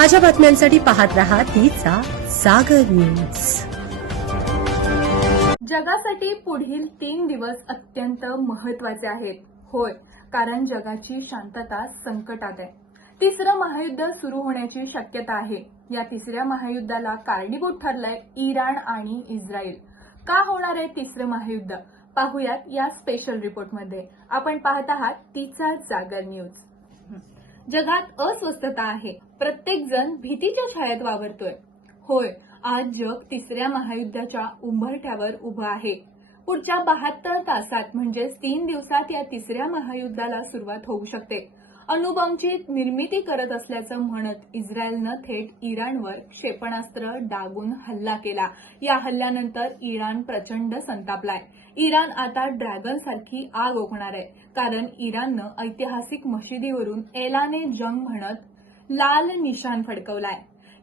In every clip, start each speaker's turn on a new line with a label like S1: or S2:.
S1: ताज्या बातम्यांसाठी पाहत राहा तिचा सागर न्यूज.
S2: जगासाठी पुढील तीन दिवस अत्यंत महत्त्वाचे आहेत. होय कारण जगाची शांतता संकटात आहे. तिसरं महायुद्ध सुरू होण्याची शक्यता आहे. या तिसऱ्या महायुद्धाला कारणीभूत ठरलंय इराण आणि इस्रायल. का होणार आहे तिसरं महायुद्ध? पाहुयात या स्पेशल रिपोर्टमध्ये आपण पाहत आहात तिचा जागर न्यूज. जगात अस्वस्थता आहे. प्रत्येक जण भीतीच्या छायात वावरतोय. होय आज जग तिसऱ्या महायुद्धाच्या उंबरठ्यावर उभं आहे. पुढच्या बहात्तर तासात म्हणजेच तीन दिवसात या तिसऱ्या महायुद्धाला सुरुवात होऊ शकते. अणुबॉम्बची निर्मिती करत असल्याचं म्हणत इस्रायलनं थेट इराणवर क्षेपणास्त्र डागून हल्ला केला. या हल्ल्यानंतर इराण प्रचंड संतापलाय. इराण आता ड्रॅगन सारखी आग ओकणार आहे. कारण इराणनं ऐतिहासिक मशिदीवरून एलाने जंग म्हणत लाल निशाण फडकवलाय.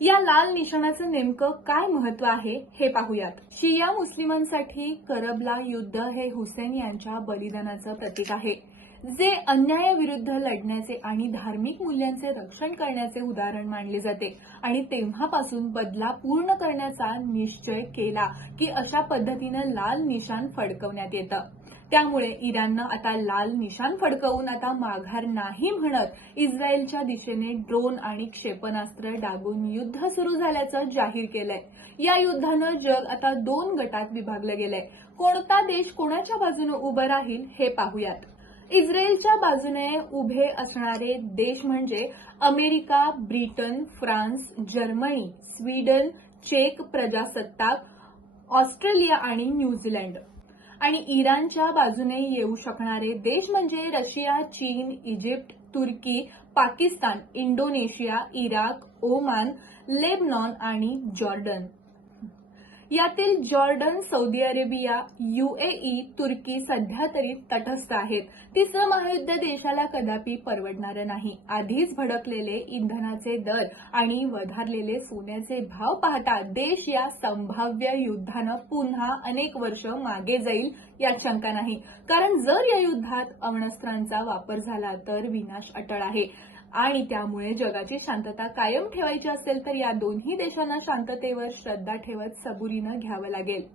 S2: या लाल निशाणाचं नेमकं काय महत्त्व आहे हे पाहूयात. शिया मुस्लिमांसाठी करबला युद्ध हे हुसेन यांच्या बलिदानाचं प्रतीक आहे. जे अन्यायाविरुद्ध लढण्याचे आणि धार्मिक मूल्यांचे रक्षण करण्याचे उदाहरण मानले जाते. आणि तेव्हापासून बदला पूर्ण करण्याचा निश्चय केला की अशा पद्धतीनं लाल निशाण फडकवण्यात येतं. त्यामुळे इराणनं आता लाल निशाण फडकवून आता माघार नाही म्हणत इस्रायलच्या दिशेने ड्रोन आणि क्षेपणास्त्र डागून युद्ध सुरू झाल्याचं जाहीर केलंय. या युद्धानं जग आता दोन गटात विभागलं गेलंय. कोणता देश कोणाच्या बाजूने उभं राहील हे पाहूयात. इस्रायलच्या बाजूने उभे असणारे देश म्हणजे America Britain France Germany Sweden check प्रजासत्ताक ऑस्ट्रेलिया आणि न्यूझीलंड आणि इराणच्या बाजूने येऊ शकणारे देश म्हणजे रशिया चीन इजिप्त तुर्की Pakistan Indonesia Iraq Oman Lebanon आणि जॉर्डन. यातील जॉर्डन सौदी अरेबिया युएई तुर्की सध्या तरी तटस्थ आहेत. तिसरं महायुद्ध देशाला कदापि परवडणारं नाही. आधीच भडकलेले इंधनाचे दर आणि वधारलेले सोन्याचे भाव पाहता देश या संभाव्य युद्धानं पुन्हा अनेक वर्ष मागे जाईल यात शंका नाही. कारण जर या युद्धात अण्वस्त्रांचा वापर झाला तर विनाश अटळ आहे. आणि त्यामुळे जगाची शांतता कायम ठेवायची असेल तर या दोन्ही देशांना शांततेवर श्रद्धा ठेवत सबुरीनं घ्यावं लागेल.